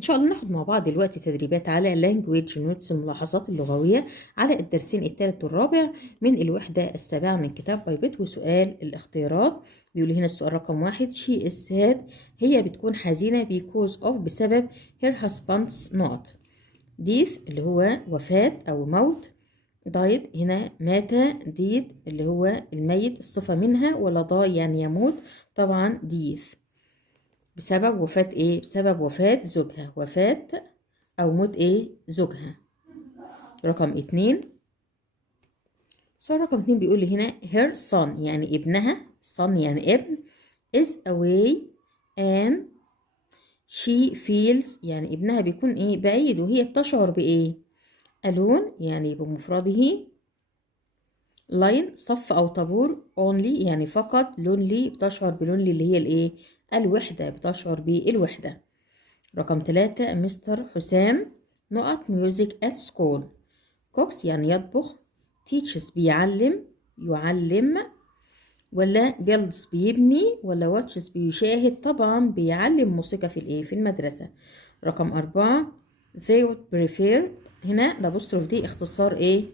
إن شاء الله ناخد مع بعض دلوقتي تدريبات على language notes الملاحظات اللغوية على الدرسين الثالث والرابع من الوحدة السابعة من كتاب بايبت. وسؤال الاختيارات بيقول هنا السؤال رقم 1 she is sad هي بتكون حزينة because of بسبب her husband's not death اللي هو وفاة أو موت، died هنا مات، deed اللي هو الميت الصفة منها، ولا die يعني يموت، طبعا death بسبب وفاة ايه؟ بسبب وفاة زوجها، وفاة او موت ايه؟ زوجها. رقم 2 سؤال رقم 2 بيقول لي هنا her son يعني ابنها، son يعني ابن، is away and she feels يعني ابنها بيكون ايه؟ بعيد وهي بتشعر بايه؟ alone يعني بمفرده، line صف او طابور، only يعني فقط، lonely بتشعر بلونلي اللي هي الايه؟ الوحدة، بتشعر بالوحدة. رقم 3 مستر حسام نقط music at school cooks يعني يطبخ، teaches بيعلم يعلم، ولا builds بيبني، ولا watches بيشاهد، طبعا بيعلم موسيقى في الايه؟ في المدرسة. رقم 4 they would prefer هنا الابوستروف دي اختصار ايه؟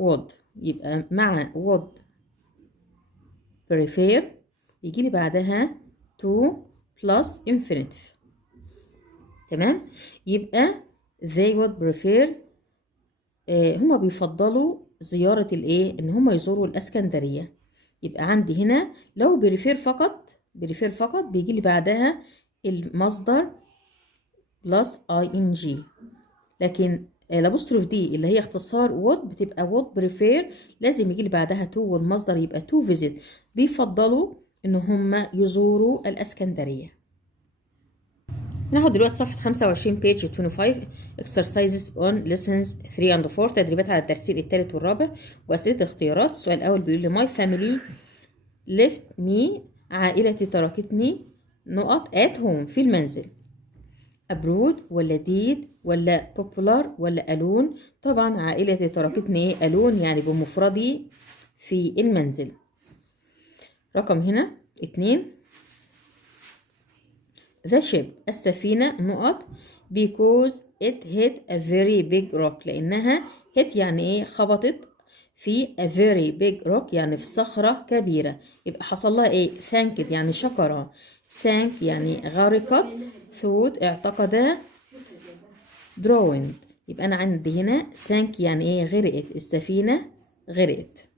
would، يبقى مع would prefer يجي لي بعدها to plus infinitive. تمام، يبقى they would prefer هما بيفضلوا زيارة الايه؟ ان هما يزوروا الاسكندرية. يبقى عندي هنا لو بريفير فقط، بريفير فقط بيجي لي بعدها المصدر بلس ing، لكن الابوستروف دي اللي هي اختصار would بتبقى would prefer لازم يجي لي بعدها to والمصدر يبقى to visit، بيفضلوا ان هما يزوروا الاسكندرية. ناخد دلوقتي صفحة 25 page 25 exercises on lessons 3 and 4 تدريبات على الدرسين الثالث والرابع وأسئلة الاختيارات. السؤال الأول بيقول لي my family left me عائلتي تركتني نقط at home في المنزل، abroad ولا did ولا popular ولا alone، طبعا عائلتي تركتني alone يعني بمفردي في المنزل. رقم هنا 2 the ship السفينة نقط because it hit a very big rock لأنها hit يعني إيه؟ خبطت في a very big rock يعني في صخرة كبيرة، يبقى حصل لها إيه؟ thanked يعني شكر، sank يعني غرقت، thought اعتقد، drowned يبقى أنا عندي هنا sank يعني إيه؟ غرقت، السفينة غرقت.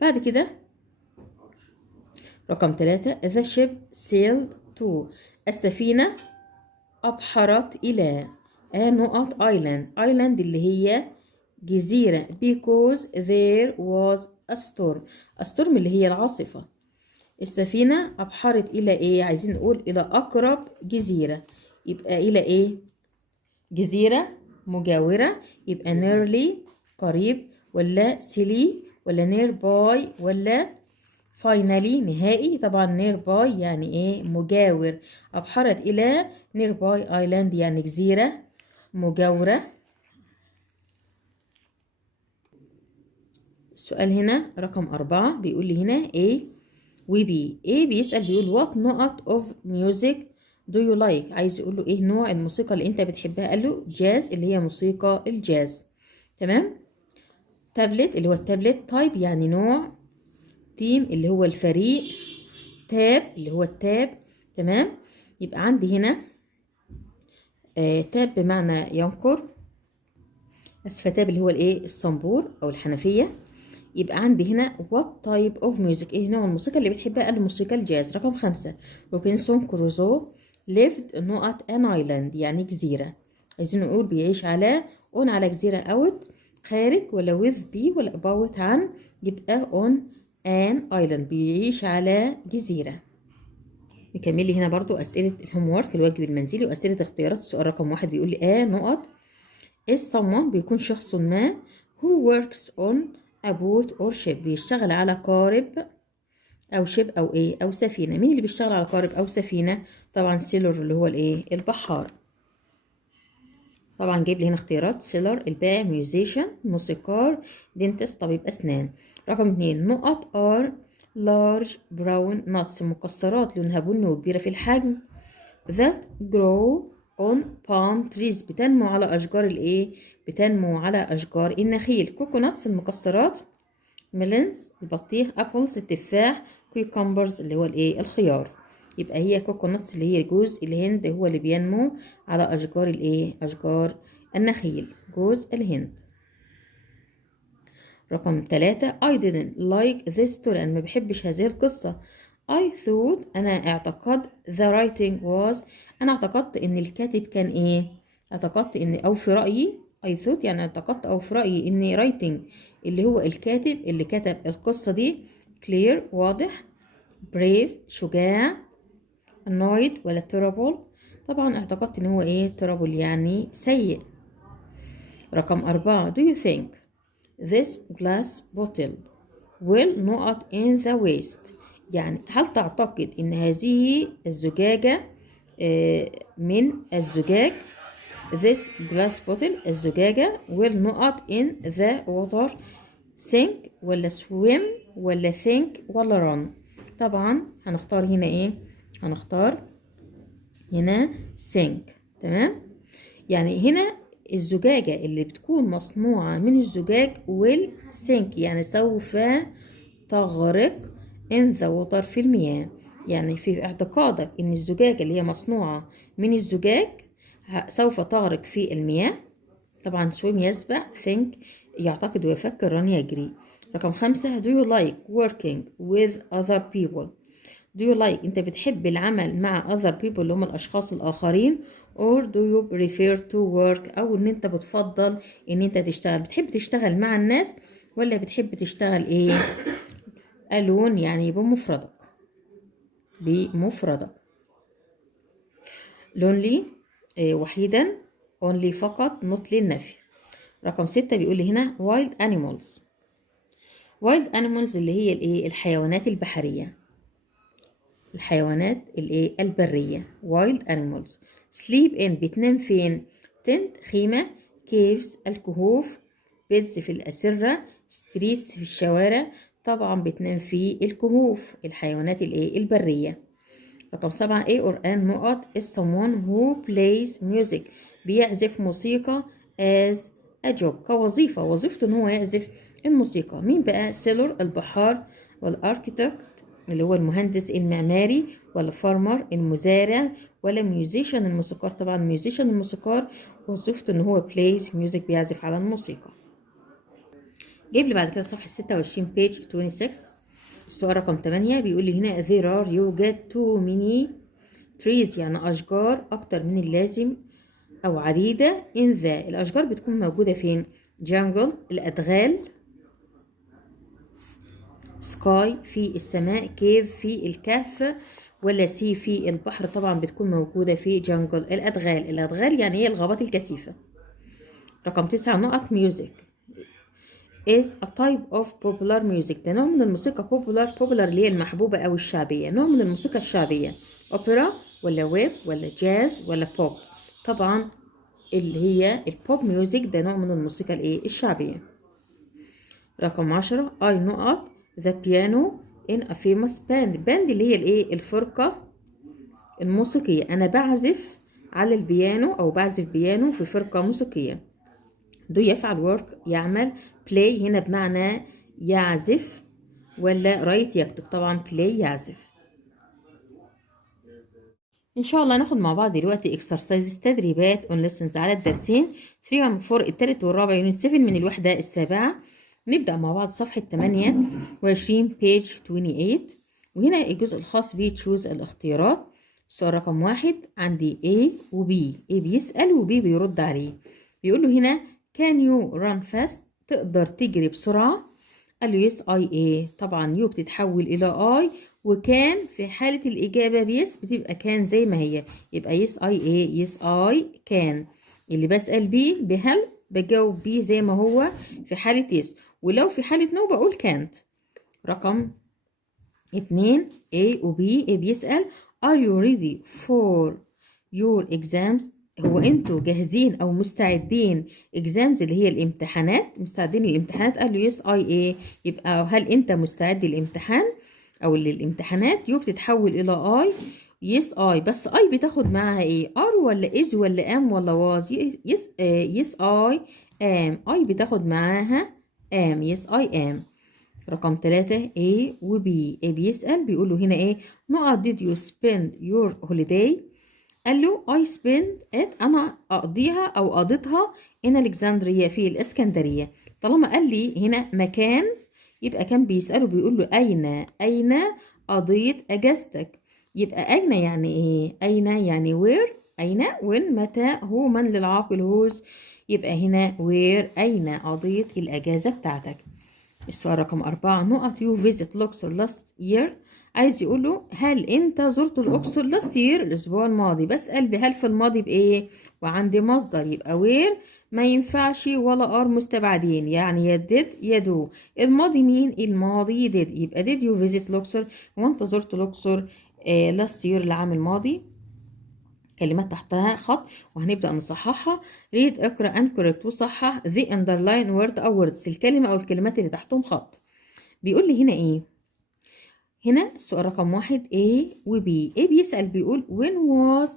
بعد كده رقم 3 the ship sailed to السفينة أبحرت إلى نقط island، island اللي هي جزيرة because there was a storm، الستورم اللي هي العاصفة. السفينة أبحرت إلى إيه؟ عايزين نقول إلى أقرب جزيرة، يبقى إلى إيه؟ جزيرة مجاورة، يبقى nearly قريب، ولا silly ولا nearby ولا finally نهائي، طبعا nearby يعني ايه؟ مجاور، أبحرت إلى nearby island يعني جزيرة مجاورة. السؤال هنا رقم 4 بيقول لي هنا A و B. A بيسأل بيقول what نقط of music do you like، عايز يقول له ايه نوع الموسيقى اللي انت بتحبها، قال له جاز اللي هي موسيقى الجاز. تمام. تابلت اللي هو التابلت، تايب يعني نوع، تيم اللي هو الفريق، تاب اللي هو التاب. تمام، يبقى عندي هنا تاب بمعنى ينقر، اسفة تاب اللي هو الايه؟ الصنبور او الحنفية. يبقى عندي هنا what type of music ايه نوع الموسيقى اللي بتحبها، قال موسيقى الجاز. رقم 5 روبنسون كروزو lived نقط an island يعني جزيرة، عايزين نقول بيعيش على on على جزيرة out خارج، ولا with be ولا about عن، يبقى on an island بيعيش على جزيرة. نكمل لي هنا برضو أسئلة الهوم وورك الواجب المنزلي وأسئلة اختيارات. السؤال رقم 1 بيقول لي نقط is someone بيكون شخص ما who works on a boat or ship بيشتغل على قارب أو شيب أو إيه؟ أو سفينة. مين اللي بيشتغل على قارب أو سفينة؟ طبعا سيلور اللي هو الإيه؟ البحار. طبعا جايب لي هنا اختيارات سيلر البائع، ميوزيشن موسيقار، دينتست طبيب أسنان. رقم 2 نقط are large brown nuts مكسرات لونها بني وكبيرة في الحجم، that grow on palm trees بتنمو على أشجار الإيه؟ بتنمو على أشجار النخيل. كوكوناتس المكسرات، ميلونز البطيخ، أبلز التفاح، كوكمبرز اللي هو الإيه؟ الخيار. يبقى هي كوكوناتس اللي هي جوز الهند هو اللي بينمو على أشجار الإيه؟ أشجار النخيل، جوز الهند. رقم 3 I didn't like this story أنا ما بحبش هذه القصة. I thought أنا اعتقد the writing was أنا اعتقدت إن الكاتب كان إيه؟ اعتقدت إن أو في رأيي I thought يعني اعتقدت أو في رأيي إن writing اللي هو الكاتب اللي كتب القصة دي clear واضح، brave شجاع، annoyed ولا terrible. طبعا اعتقدت إن هو إيه؟ terrible يعني سيء. رقم 4 do you think this glass bottle will not in the waste يعني هل تعتقد ان هذه الزجاجة من الزجاج this glass bottle الزجاجة will not in the water sink ولا swim ولا think ولا run. طبعا هنختار هنا ايه؟ هنختار هنا sink. تمام، يعني هنا الزجاجة اللي بتكون مصنوعة من الزجاج will sink يعني سوف تغرق in the water في المياه. يعني في اعتقادك ان الزجاجة اللي هي مصنوعة من الزجاج سوف تغرق في المياه. طبعا swim يسبح، think يعتقد ويفكر، run يجري. رقم 5 do you like working with other people do you like انت بتحب العمل مع other people اللي هم الاشخاص الاخرين or do you prefer to work او ان انت بتفضل ان انت تشتغل، بتحب تشتغل مع الناس ولا بتحب تشتغل ايه alone يعني بمفردك lonely وحيدا، only فقط not للنفي. رقم 6 بيقول لي هنا wild animals اللي هي الايه الحيوانات البحرية، الحيوانات الايه البرية wild animals. sleep in بتنام فين؟ tent خيمة، caves الكهوف، beds في الأسرة، streets في الشوارع. طبعا بتنام في الكهوف الحيوانات الايه البرية. رقم 7 A or an نقط is someone who plays music بيعزف موسيقى as a job كوظيفة، وظيفته ان هو يعزف الموسيقى. مين بقى؟ سيلور البحار، والاركيتكت اللي هو المهندس المعماري، ولا فارمر المزارع، ولا ميوزيشن الموسيقار. طبعا ميوزيشن الموسيقار وظيفته ان هو plays music بيعزف على الموسيقى. جايب لي بعد كده صفحة 26 page 26. السؤال رقم 8 بيقول لي هنا there are يوجد too many trees يعني أشجار أكتر من اللازم أو عديدة in the الأشجار بتكون موجودة فين؟ jungle الأدغال، sky في السماء، cave في الكهف، ولا sea في البحر. طبعا بتكون موجودة في jungle الأدغال يعني هي الغابات الكثيفة. رقم 9 نقط music is a type of popular music ده نوع من الموسيقى. popular اللي هي المحبوبة أو الشعبية، نوع من الموسيقى الشعبية. أوبرا ولا ويب ولا جاز ولا بوب. طبعا اللي هي البوب ميوزك ده نوع من الموسيقى الايه الشعبية. رقم 10 I نقط the piano in a famous band اللي هي الايه الفرقة الموسيقية. أنا بعزف على البيانو أو بعزف بيانو في فرقة موسيقية. do يفعل work يعمل، play هنا بمعنى يعزف، ولا write يكتب. طبعا play يعزف. ان شاء الله ناخد مع بعض دلوقتي exercises تدريبات on lessons على الدرسين 3 و 4 التالت والرابع يونت 7 من الوحدة السابعة. نبدأ مع بعض صفحة 28 page 28 وهنا الجزء الخاص ب choose الاختيارات. السؤال رقم 1 عندي A و B. A بيسأل و B بيرد عليه. بيقول له هنا can you run fast تقدر تجري بسرعة؟ قال له yes I A. طبعا يو بتتحول إلى I وكان في حالة الإجابة بيس بتبقى كان زي ما هي، يبقى yes I A yes I can. اللي بسأل بيه بهل بجاوب بيه زي ما هو في حالة yes، ولو في حالة no بقول can't. رقم 2 A و B. A بيسأل are you ready for your exams هو انتوا جاهزين او مستعدين exams اللي هي الامتحانات، مستعدين للامتحانات. قال له yes I A. يبقى هل انت مستعد للامتحان او للامتحانات؟ يو بتتحول الى I yes I، بس I بتاخد معاها ايه؟ are ولا is ولا am ولا was؟ yes I am. I بتاخد معاها am. yes I am. رقم 3 A و B. A بيسأل بيقول له هنا ايه؟ نقط did you spend your holiday؟ قال له I spend it، أنا أقضيها أو قضيتها in Alexandria، في الإسكندرية. طالما قال لي هنا مكان، يبقى كان بيسأله بيقول له أين قضيت أجازتك؟ يبقى أين يعني إيه؟ أين يعني where. أين when متى هو من للعاقل whose. يبقى هنا where أين قضيت الأجازة بتاعتك. السؤال رقم 4 نقط you visit Luxor last year. عايز يقول له هل انت زرت الاقصر last year الاسبوع الماضي؟ بسأل بهل في الماضي بايه، وعندي مصدر يبقى where ما ينفعش ولا are مستبعدين، يعني يا did يا do. الماضي مين؟ الماضي did، يبقى did you visit Luxor، وانت زرت الاقصر last year العام الماضي. كلمات تحتها خط وهنبدأ نصححها. read اقرأ and correct وصحح the underline word أو words، الكلمة أو الكلمات اللي تحتهم خط. بيقول لي هنا إيه؟ هنا السؤال رقم 1 A و B. A بيسأل بيقول when was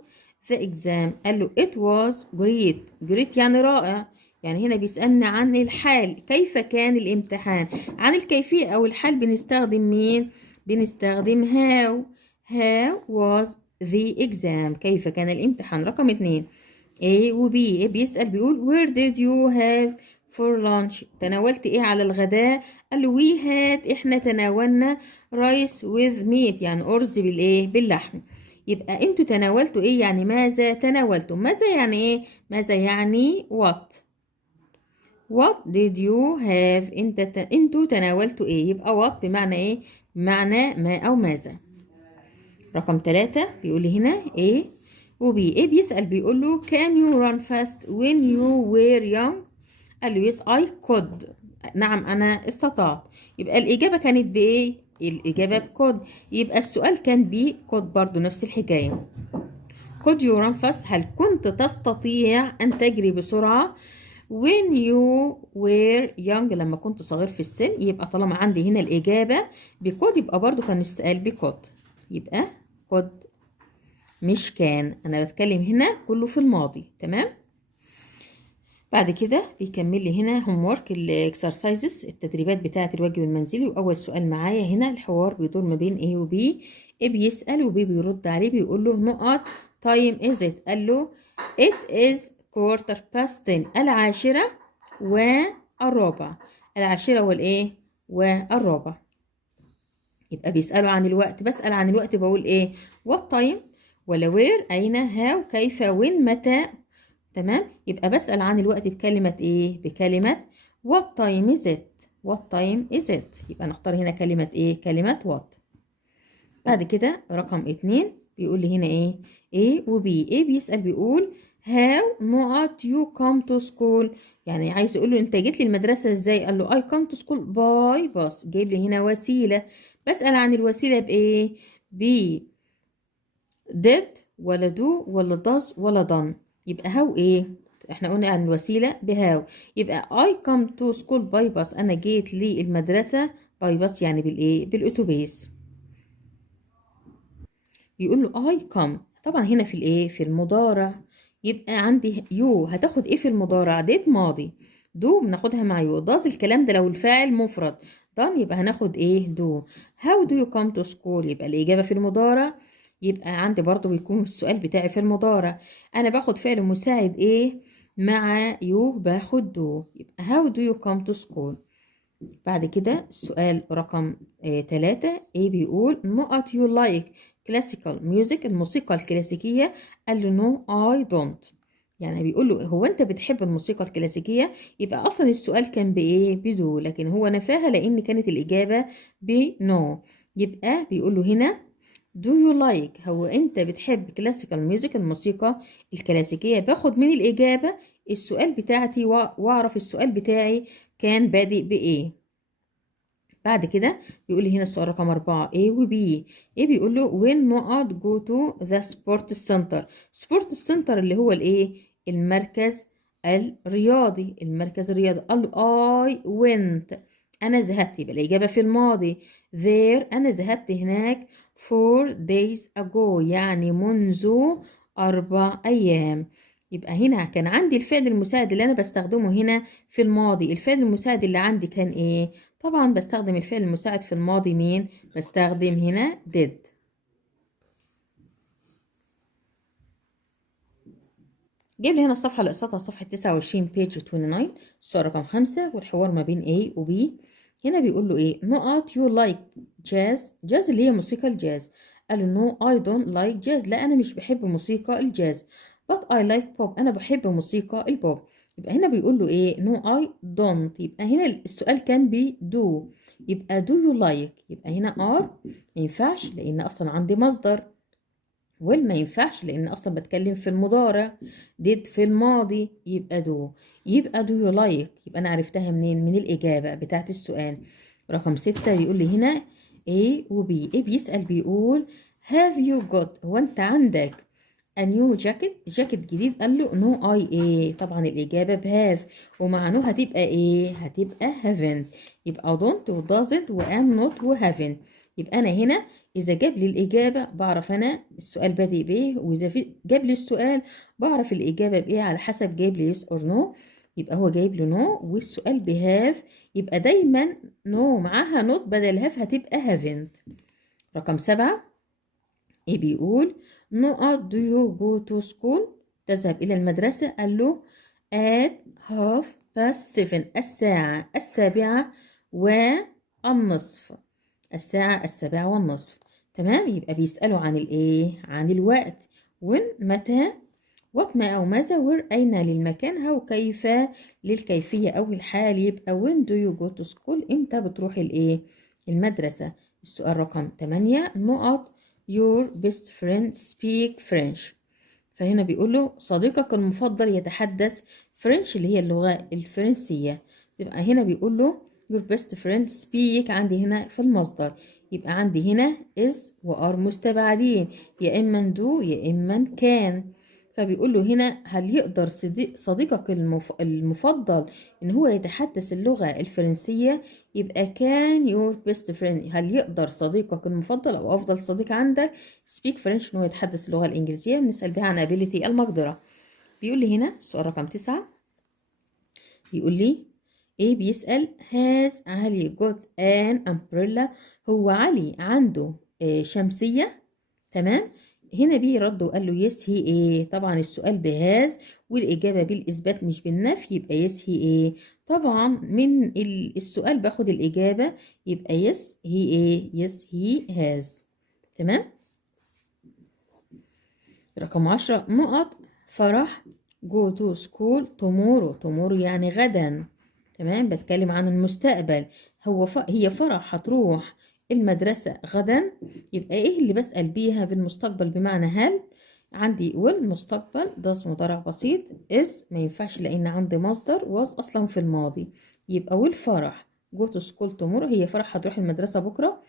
the exam؟ قال له it was great. great يعني رائع. يعني هنا بيسألنا عن الحال، كيف كان الامتحان. عن الكيفية أو الحال بنستخدم مين؟ بنستخدم how. how was the exam؟ كيف كان الامتحان. رقم 2 A و B. A بيسأل بيقول where did you have for lunch؟ تناولت ايه على الغداء؟ قال له we had، احنا تناولنا rice with meat، يعني أرز بالايه؟ باللحم. يبقى انتوا تناولتوا ايه؟ يعني ماذا تناولتم. ماذا يعني ايه؟ ماذا يعني what did you have؟ انتوا تناولتوا ايه؟ يبقى what بمعنى ايه؟ بمعنى ما او ماذا. رقم 3 بيقول لي هنا ايه وبي. ايه بيسأل بيقول له can you run fast when you were young؟ قال له yes I could، نعم أنا استطعت. يبقى الإجابة كانت بإيه؟ الإجابة بكود. يبقى السؤال كان بكود برضو نفس الحكاية. could you run fast؟ هل كنت تستطيع أن تجري بسرعة when you were young؟ لما كنت صغير في السن. يبقى طالما عندي هنا الإجابة بكود يبقى برضو كان السؤال بكود. يبقى كود مش كان، أنا بتكلم هنا كله في الماضي. تمام. بعد كده بيكمل لي هنا homework الاكسرسايزز، التدريبات بتاعة الواجب المنزلي. وأول سؤال معايا هنا الحوار بيدور ما بين A و B. A بيسأل و B بيرد عليه بيقول له نقط time is it؟ قال له it is 10:15، العاشرة والرابع. العاشرة والإيه؟ والرابع. يبقى بيسألوا عن الوقت، بسأل عن الوقت بقول إيه؟ what time ولا where أين how كيف when متى. تمام. يبقى بسأل عن الوقت بكلمة ايه؟ بكلمة what time is it؟ what time is it؟ يبقى نختار هنا كلمة ايه؟ كلمة what. بعد كده رقم 2 بيقول لي هنا ايه؟ A و B. A بيسأل بيقول how not you come to school؟ يعني عايز يقول له انت جيت لي المدرسة ازاي؟ قال له I come to school by bus. جايب لي هنا وسيلة. بسأل عن الوسيلة بايه؟ ب did ولا do ولا does ولا done. يبقى هاو ايه؟ احنا قلنا عن الوسيلة بهاو. يبقى I come to school by bus، انا جيت للمدرسة by bus يعني بالايه؟ بالاتوبيس. يقول له I come، طبعا هنا في الايه؟ في المضارع. يبقى عندي يو هتاخد ايه في المضارع؟ ديت ماضي. دو بناخدها مع يو. داز الكلام ده لو الفاعل مفرد. done يبقى هناخد ايه؟ دو. how do you come to school؟ يبقى الإجابة في المضارع. يبقى عندي برضو بيكون السؤال بتاعي في المضارع. انا باخد فعل مساعد ايه مع يو؟ باخد دو. يبقى how do you come to school. بعد كده السؤال رقم 3 ايه بيقول نقط you like classical music؟ الموسيقى الكلاسيكية. قال له no I don't. يعني بيقول له هو انت بتحب الموسيقى الكلاسيكية؟ يبقى اصلا السؤال كان بايه؟ بدو، لكن هو نفاها لان كانت الاجابة بنو. يبقى بيقول له هنا do you like، هو انت بتحب classical music الموسيقى الكلاسيكية. باخد من الإجابة السؤال بتاعتي واعرف السؤال بتاعي كان بادئ بإيه. بعد كده بيقول لي هنا السؤال رقم 4 A و B. A بيقول له when نقط go to the sports center؟ sports center اللي هو الايه؟ المركز الرياضي. المركز الرياضي. قال له I went، انا ذهبت. يبقى الإجابة في الماضي there، انا ذهبت هناك 4 days ago يعني منذ 4 أيام. يبقى هنا كان عندي الفعل المساعد اللي أنا بستخدمه هنا في الماضي. الفعل المساعد اللي عندي كان إيه؟ طبعا بستخدم الفعل المساعد في الماضي مين؟ بستخدم هنا did. جايب لي هنا الصفحة اللي قصتها صفحة 29 page 29 السؤال رقم 5 والحوار ما بين A و B. هنا بيقول له إيه؟ نقط you like jazz. jazz اللي هي موسيقى الجاز. قال له no I don't like jazz. لا أنا مش بحب موسيقى الجاز. but I like pop. أنا بحب موسيقى البوب. يبقى هنا بيقول له إيه؟ no I don't. يبقى هنا السؤال كان بي do. يبقى do you like. يبقى هنا are ما ينفعش لأن أصلا عندي مصدر. وما ينفعش لان اصلا بتكلم في المضارع. did في الماضي يبقى do. يبقى do you like. يبقى انا عرفتها منين؟ من الاجابه بتاعت السؤال رقم 6. بيقول لي هنا A و B. A بيسأل بيقول have you got. هو انت عندك a new jacket. جاكيت جديد. قال له no I a. طبعا الاجابه بهاف ومع no هتبقى ايه؟ هتبقى haven't. يبقى don't و doesn't و am not و haven't. يبقى انا هنا اذا جاب لي الاجابه بعرف انا السؤال بادئ بايه، واذا جاب لي السؤال بعرف الاجابه بايه على حسب جايب لي yes or no. يبقى هو جايب له no والسؤال بهاف. يبقى دايما no معاها not بدل هاف هتبقى haven't. رقم 7 ايه بيقول نقط do you go to school. تذهب الى المدرسه. قال له at 7:30 الساعه 7:30. الساعة 7:30. تمام. يبقى بيسألوا عن الايه؟ عن الوقت. when متى. what ما أو ماذا. where أين للمكان. how كيف للكيفية أو الحال. يبقى when do you go to school إمتى بتروح الايه؟ المدرسة. السؤال رقم 8 نقط your best friend speak French. فهنا بيقول له صديقك المفضل يتحدث فرنش اللي هي اللغة الفرنسية. يبقى هنا بيقول له your best friend speak. عندي هنا في المصدر. يبقى عندي هنا is و are مستبعدين يا إما do يا إما كان. فبيقول له هنا هل يقدر صديقك المفضل إن هو يتحدث اللغة الفرنسية. يبقى كان your best friend. هل يقدر صديقك المفضل أو أفضل صديق عندك speak French إن هو يتحدث اللغة الإنجليزية. بنسأل بها عن ability المقدرة. بيقول لي هنا السؤال رقم 9 بيقول لي ايه بيسأل has علي got an umbrella. هو علي عنده شمسية. تمام. هنا بي رد وقال له yes he ايه. طبعا السؤال بهاز والإجابة بالإثبات مش بالنفي يبقى yes he ايه. طبعا من السؤال باخد الإجابة يبقى yes he ايه. yes he has. تمام. رقم 10 نقط فرح go to school tomorrow. tomorrow يعني غدا. تمام. بتكلم عن المستقبل. هي فرح هتروح المدرسة غدا. يبقى ايه اللي بسأل بيها بالمستقبل بمعنى هل. عندي والمستقبل ده اسم مضارع بسيط. is ما ينفعش لان عندي مصدر was اصلا في الماضي. يبقى والفرح go to school tomorrow هي فرح هتروح المدرسة بكرة.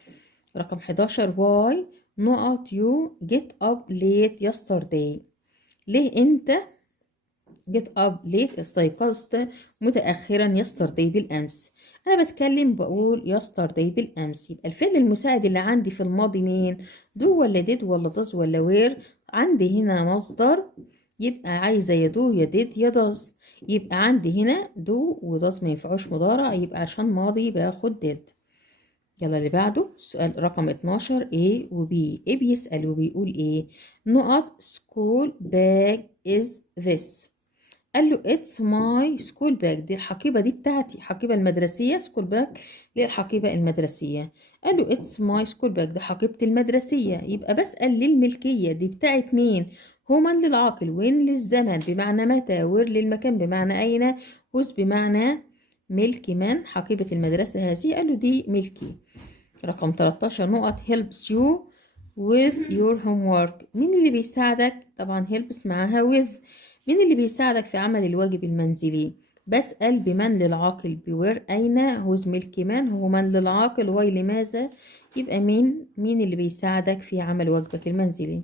رقم 11 why نقط you get up late yesterday. ليه انت get up late استيقظت متأخرا yesterday بالأمس. أنا بتكلم بقول yesterday بالأمس. يبقى الفعل المساعد اللي عندي في الماضي مين؟ do ولا did ولا does ولا where. عندي هنا مصدر يبقى عايزة يا do يا did يا does. يبقى عندي هنا do و does ما ينفعوش مضارع يبقى عشان ماضي باخد did. يلا اللي بعده السؤال رقم 12 A و B. A بيسأل وبيقول ايه نقط school bag is this. قال له it's my school bag. دي الحقيبة دي بتاعتي الحقيبة المدرسية. school bag للحقيبة المدرسية. قال له it's my school bag دي حقيبتي المدرسية. يبقى بسأل للملكية دي بتاعت مين. هما للعاقل وين للزمن بمعنى متى وير للمكان بمعنى أين whose بمعنى ملك من. حقيبة المدرسة هذه قال له دي ملكي. رقم 13 نقط helps you with your homework. مين اللي بيساعدك؟ طبعا helps معاها with. مين اللي بيساعدك في عمل الواجب المنزلي؟ بسأل بمن للعاقل بوير أين whose ملك من. هو من للعاقل واي لماذا. يبقى مين اللي بيساعدك في عمل واجبك المنزلي.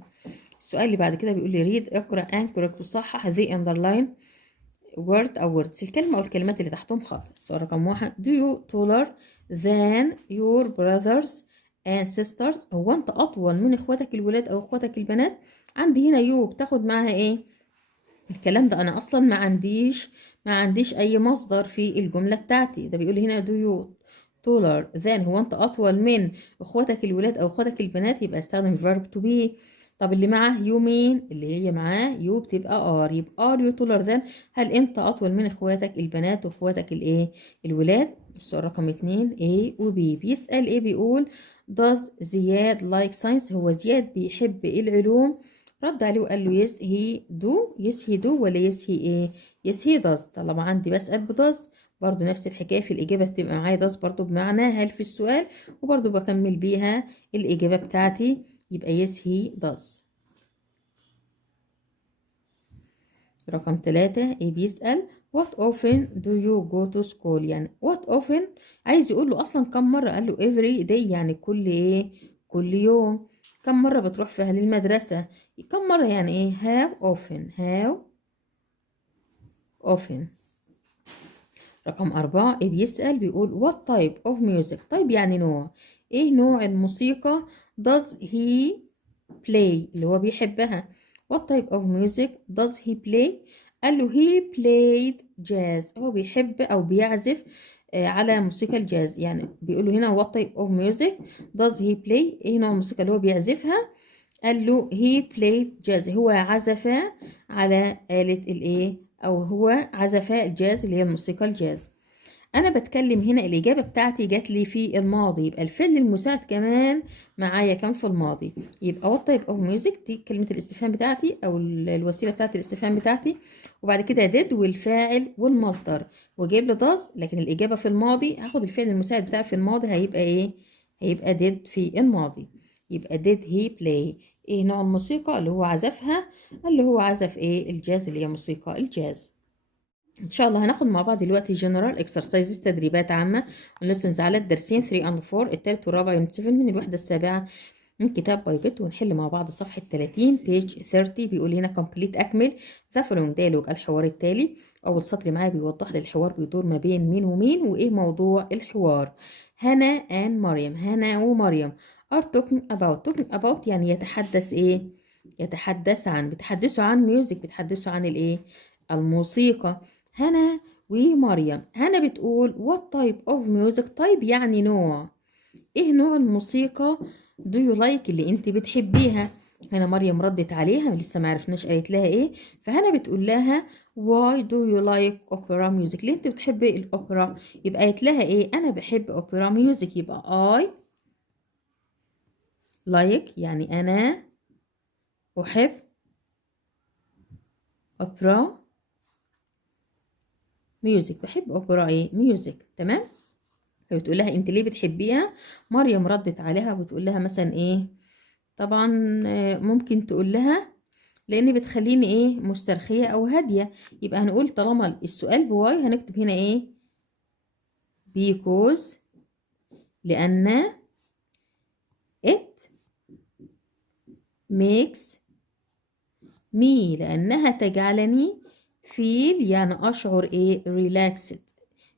السؤال اللي بعد كده بيقول لي read اقرأ and correct وصحح the underline word أو words الكلمة أو الكلمات اللي تحتهم خط. السؤال رقم 1 do you taller than your brothers and sisters. هو انت اطول من اخواتك الولاد او اخواتك البنات؟ عندي هنا يو بتاخد معاها ايه؟ الكلام ده انا اصلا ما عنديش اي مصدر في الجملة بتاعتي. ده بيقول هنا do you taller than. هو انت اطول من اخواتك الولاد او اخواتك البنات؟ يبقى استخدم verb to be. طب اللي معاه you مين؟ اللي هي معاه you بتبقى are. يبقى are you taller than، هل انت اطول من اخواتك البنات واخواتك الايه الولاد؟ السؤال رقم 2 A و B. بيسأل ايه؟ بيقول does زياد like science. هو زياد بيحب العلوم؟ رد عليه وقال له yes he do. yes he do ولا yes he ايه؟ yes he does. طالما عندي بسأل بداز، برضو نفس الحكاية في الإجابة بتبقى معايا does برضو بمعنى هل في السؤال، وبرضو بكمل بيها الإجابة بتاعتي. يبقى yes he does. رقم 3 ايه بيسأل what often do you go to school. يعني what often عايز يقول له أصلا كم مرة، قال له every day يعني كل ايه؟ كل يوم. كم مرة بتروح فيها للمدرسة؟ كم مرة يعني ايه؟ how often. رقم 4 ايه بيسأل بيقول what type of music. طيب يعني نوع ايه؟ نوع الموسيقى does he play اللي هو بيحبها. what type of music does he play؟ قال له he played jazz. هو بيحب او بيعزف على موسيقى الجاز. يعني بيقول له هنا what type of music does he play؟ ايه نوع الموسيقى اللي هو بيعزفها؟ قال له he played jazz. هو عزف على آلة الايه، او هو عزف الجاز اللي هي الموسيقى الجاز. انا بتكلم هنا الاجابه بتاعتي جات لي في الماضي، يبقى الفعل المساعد كمان معايا كان في الماضي. يبقى what type of music دي كلمه الاستفهام بتاعتي او الوسيله بتاعت الاستفهام بتاعتي، وبعد كده did والفاعل والمصدر وجايب لي does. لكن الاجابه في الماضي هاخد الفعل المساعد بتاعي في الماضي هيبقى ايه؟ هيبقى did في الماضي. يبقى did he play ايه نوع الموسيقى اللي هو عزفها؟ اللي هو عزف ايه؟ الجاز اللي هي موسيقى الجاز. ان شاء الله هناخد مع بعض دلوقتي جنرال اكسرسايزز تدريبات عامه ولسنز على الدرسين 3 and 4 الثالث والرابع يونت 7 من الوحده السابعه من كتاب بايبت. ونحل مع بعض صفحه 30 بيج 30. بيقول هنا كومبليت اكمل ذا فولوينج دايلوج الحوار التالي. اول سطر معايا بيوضح لي الحوار بيدور ما بين مين ومين وايه موضوع الحوار. هنا and مريم. هنا ومريم are talking about يعني يتحدث ايه؟ يتحدث عن، بيتحدثوا عن ميوزك، بيتحدثوا عن الايه؟ الموسيقى. هنا ومريم. هنا بتقول what type of music. طيب يعني نوع ايه؟ نوع الموسيقى do you like اللي انت بتحبيها. هنا مريم ردت عليها لسه ما عرفناش قالت لها ايه. فهنا بتقول لها why do you like opera music. ليه انت بتحبي الاوبرا؟ يبقى قالت لها ايه؟ انا بحب اوبرا ميوزك. يبقى I like يعني انا احب اوبرا ميوزك. بحب اوبرا ايه؟ ميوزك. تمام. فبتقول لها انت ليه بتحبيها؟ مريم ردت عليها وبتقول لها مثلا ايه؟ طبعا ممكن تقول لها لان بتخليني ايه؟ مسترخيه او هاديه. يبقى هنقول طالما السؤال بواي هنكتب هنا ايه؟ because لان it makes me لانها تجعلني feel يعني اشعر ايه؟ relaxed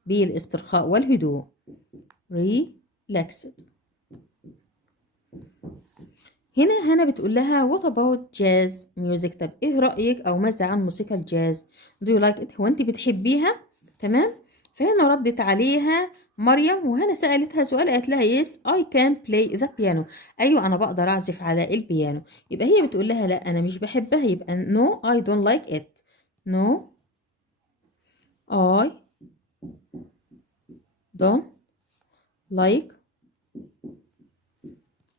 بالاسترخاء والهدوء. relaxed. هنا بتقول لها what about jazz music. طب ايه رأيك او ماذا عن موسيقى الجاز؟ do you like it. هو انت بتحبيها؟ تمام. فهنا ردت عليها مريم وهنا سألتها سؤال قالت لها yes I can play the piano. ايوه انا بقدر اعزف على البيانو. يبقى هي بتقول لها لا انا مش بحبها. يبقى no I don't like it. no I don't like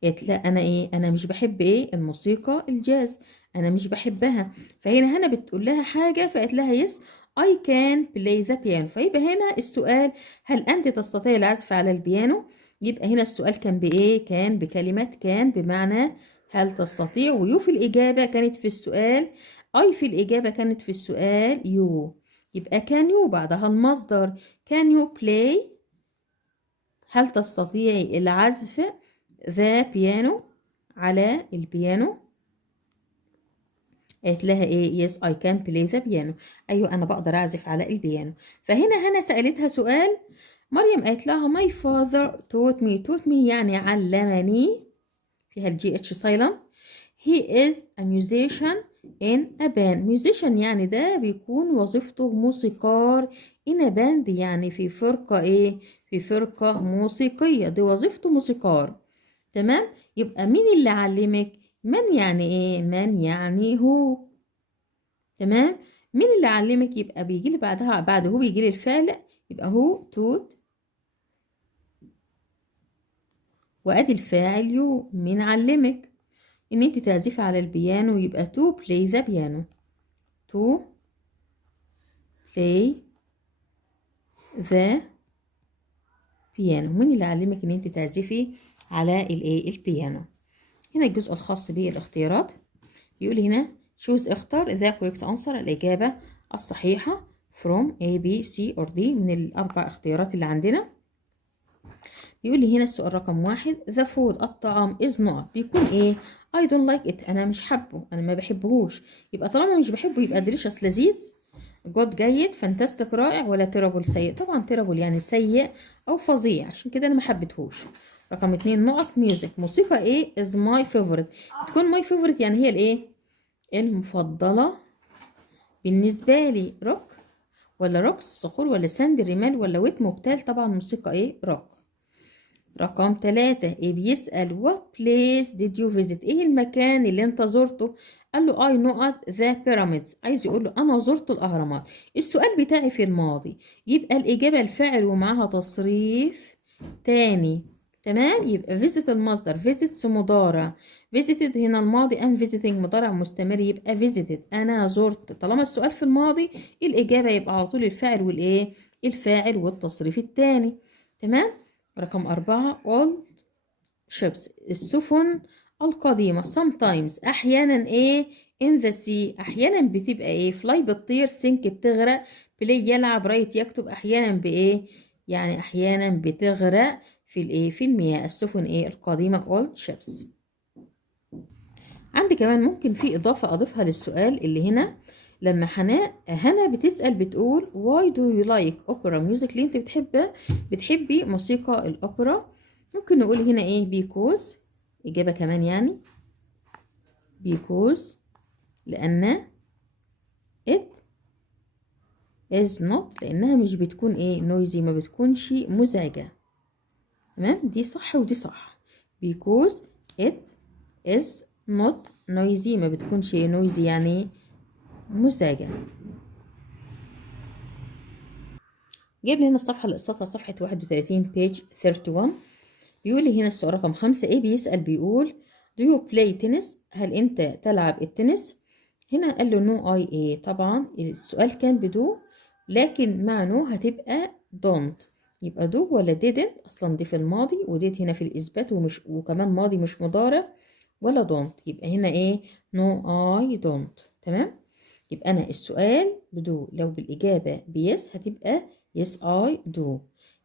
قالت لا انا ايه؟ انا مش بحب ايه؟ الموسيقى الجاز، انا مش بحبها. فهنا بتقول لها حاجه فقالت لها yes I can play the piano. فيبقى هنا السؤال هل انت تستطيع العزف على البيانو؟ يبقى هنا السؤال كان بايه؟ كان بكلمه كان بمعنى هل تستطيع، ويو في الاجابه كانت في السؤال، اي في الاجابه كانت في السؤال يو. يبقى كان يو بعدها المصدر كان يو play هل تستطيعي العزف ذا بيانو على البيانو. قالت لها ايه؟ yes I can play the piano. ايوه انا بقدر اعزف على البيانو. فهنا سألتها سؤال مريم قالت لها my father taught me يعني علمني، فيها الجي اتش silent. he is a musician in a band. musician يعني ده بيكون وظيفته موسيقار. in a band يعني في فرقة ايه؟ في فرقة موسيقية، دي وظيفته موسيقار. تمام. يبقى مين اللي علمك؟ من يعني ايه؟ من يعني هو. تمام. مين اللي علمك؟ يبقى بيجي لي بعدها، بعد هو بيجي لي الفعل، يبقى هو توت، وادي الفاعل يو. مين علمك ان انت تعزفي على البيانو؟ يبقى to play the piano. to play the piano. مين اللي علمك ان انت تعزفي على الايه؟ البيانو. هنا الجزء الخاص بالاختيارات، بيقول هنا choose، اختر the correct answer، الإجابة الصحيحة from A B C or D من الأربع اختيارات اللي عندنا. بيقول لي هنا السؤال رقم 1 the food، الطعام is not، بيكون ايه؟ I don't like it، أنا مش حبه، أنا ما بحبهوش. يبقى طالما مش بحبه يبقى delicious لذيذ، good جيد، fantastic رائع، ولا terrible سيء؟ طبعا terrible يعني سيء أو فظيع، عشان كده أنا ما حبيتهوش. رقم 2 نقط music، موسيقى ايه؟ is my favorite، بتكون my favorite يعني هي الايه؟ المفضلة بالنسبة لي. روك ولا روكس صخور ولا ساند الرمال ولا ويت مبتال؟ طبعا موسيقى ايه؟ روك. رقم 3 ايه بيسأل what place did you visit، ايه المكان اللي انت زرته؟ قال له I know the pyramids، عايز يقول له انا زرت الاهرامات. السؤال بتاعي في الماضي، يبقى الاجابة الفاعل ومعاها تصريف تاني. تمام. يبقى visit المصدر، visits مضارع، visited هنا الماضي، am visiting مضارع مستمر، يبقى visited انا زرت. طالما السؤال في الماضي الاجابة يبقى على طول الفاعل والايه؟ الفاعل والتصريف التاني. تمام. رقم 4 old ships، السفن القديمة. sometimes أحيانا إيه؟ in the sea، أحيانا بتبقى إيه؟ fly بتطير، sink بتغرق، play يلعب، write يكتب. أحيانا بإيه؟ يعني أحيانا بتغرق في الإيه؟ في المياه. السفن إيه؟ القديمة old ships. عندي كمان ممكن في إضافة أضيفها للسؤال اللي هنا، لما هنا بتسأل بتقول why do you like opera music، ليه انت بتحبي موسيقى الأوبرا؟ ممكن نقول هنا ايه؟ because، إجابة كمان يعني because، لأن it is not، لأنها مش بتكون ايه؟ noisy، ما بتكونش مزعجة. تمام. دي صح ودي صح. because it is not noisy، ما بتكونش noisy يعني مزعجة. جايب لي هنا الصفحة اللي قصتها صفحة 31 page 31. بيقول لي هنا السؤال رقم 5 ايه بيسأل، بيقول do you play tennis، هل انت تلعب التنس؟ هنا قال له no I ايه، طبعا السؤال كان بدو، لكن مع نو هتبقى don't. يبقى do ولا didn't؟ اصلا دي في الماضي وديت هنا في الاثبات وكمان ماضي مش مضارع، ولا don't. يبقى هنا ايه؟ no I don't. تمام. يبقى أنا السؤال بدو، لو بالإجابة بيس هتبقى yes I do،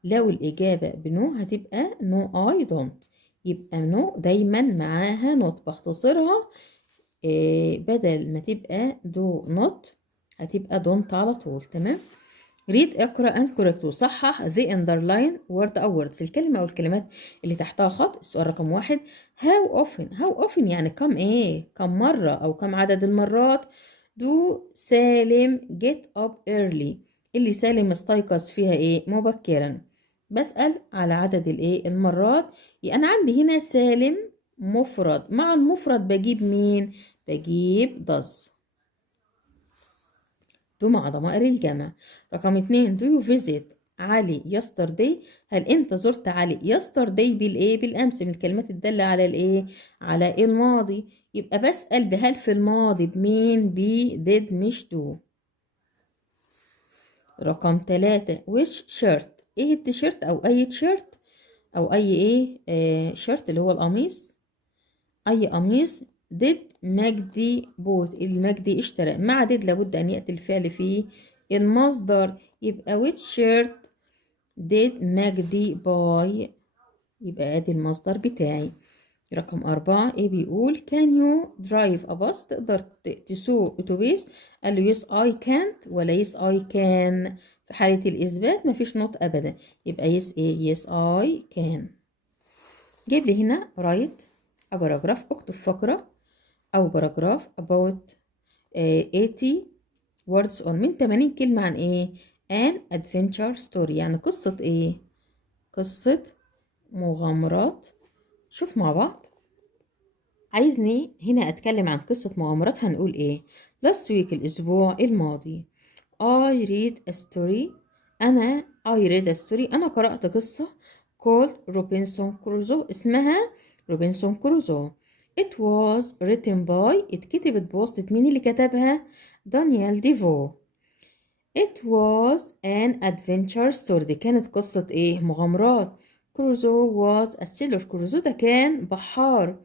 لو الإجابة بنو هتبقى no I don't. يبقى no دايما معاها not، بختصرها بدل ما تبقى do not هتبقى don't على طول. تمام. read اقرأ and correct، وصحح the underline word أو words، الكلمة أو الكلمات اللي تحتها خط. السؤال رقم 1 how often يعني كم إيه؟ كم مرة أو كم عدد المرات do سالم get up early، اللي سالم استيقظ فيها إيه؟ مبكرا. بسأل على عدد الإيه؟ المرات. يعني أنا عندي هنا سالم مفرد، مع المفرد بجيب مين؟ بجيب does. دو مع ضمائر الجمع. رقم 2 do you visit علي yesterday، هل انت زرت علي yesterday بالايه؟ بالامس، من الكلمات الدالة على الايه؟ على الماضي. يبقى بسأل بهل في الماضي بمين؟ ب did مش do. رقم 3 which shirt، ايه التيشيرت او اي تيشيرت او اي ايه شيرت اللي هو القميص، اي قميص did مجدي بوت، المجدي اشترى. مع did لابد ان يأتي الفعل في المصدر، يبقى which shirt did مجدي buy، يبقى ادي المصدر بتاعي. رقم 4 ايه بيقول can you drive a bus، تقدر تسوق اتوبيس؟ قال له yes I can't ولا yes I can؟ في حالة الإثبات مفيش not أبدا، يبقى yes إيه yes I can. جايب لي هنا write a paragraph، اكتب فقرة أو باراجراف about 80 words on، من 80 كلمة عن إيه؟ an adventure story، يعني قصة إيه؟ قصة مغامرات. شوف مع بعض، عايزني هنا أتكلم عن قصة مغامرات، هنقول إيه؟ last week الأسبوع الماضي I read a story، أنا قرأت قصة called روبنسون كروزو، اسمها روبنسون كروزو. It was written by، اتكتبت بواسطة مين اللي كتبها؟ دانيال ديفو. It was an adventure story، دي كانت قصة ايه؟ مغامرات. كروزو was a sailor، كروزو ده كان بحار.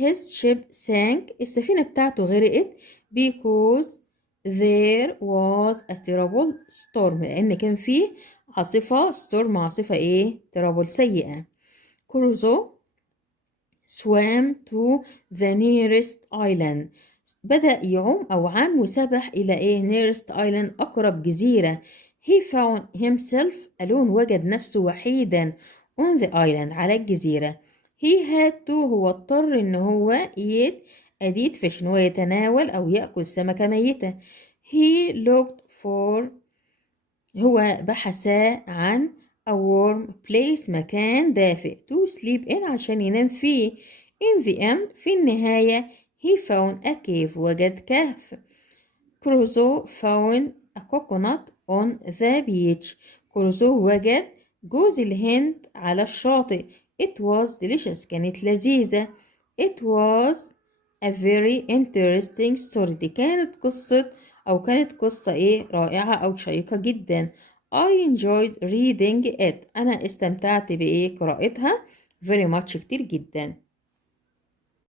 His ship sank، السفينة بتاعته غرقت because there was a terrible storm، لأن كان فيه عاصفة storm، عاصفة ايه؟ terrible سيئة. كروزو swam to the nearest island، بدأ يعوم أو عام وسبح إلى إيه؟ nearest island، أقرب جزيرة. he found himself alone، وجد نفسه وحيدا on the island، على الجزيرة. he had to، هو اضطر إن هو eat a dead fish، إن هو يتناول أو يأكل سمكة ميتة. he looked for، هو بحث عن a warm place، مكان دافئ to sleep in، عشان ينام فيه. in the end، في النهاية he found a cave، وجد كهف. كروزو found a coconut on the beach، كروزو وجد جوز الهند على الشاطئ. it was delicious، كانت لذيذة. it was a very interesting story، دي كانت قصة ايه؟ رائعة أو شيقة جدا. I enjoyed reading it، أنا استمتعت بإيه؟ قراءتها very much، كتير جدا.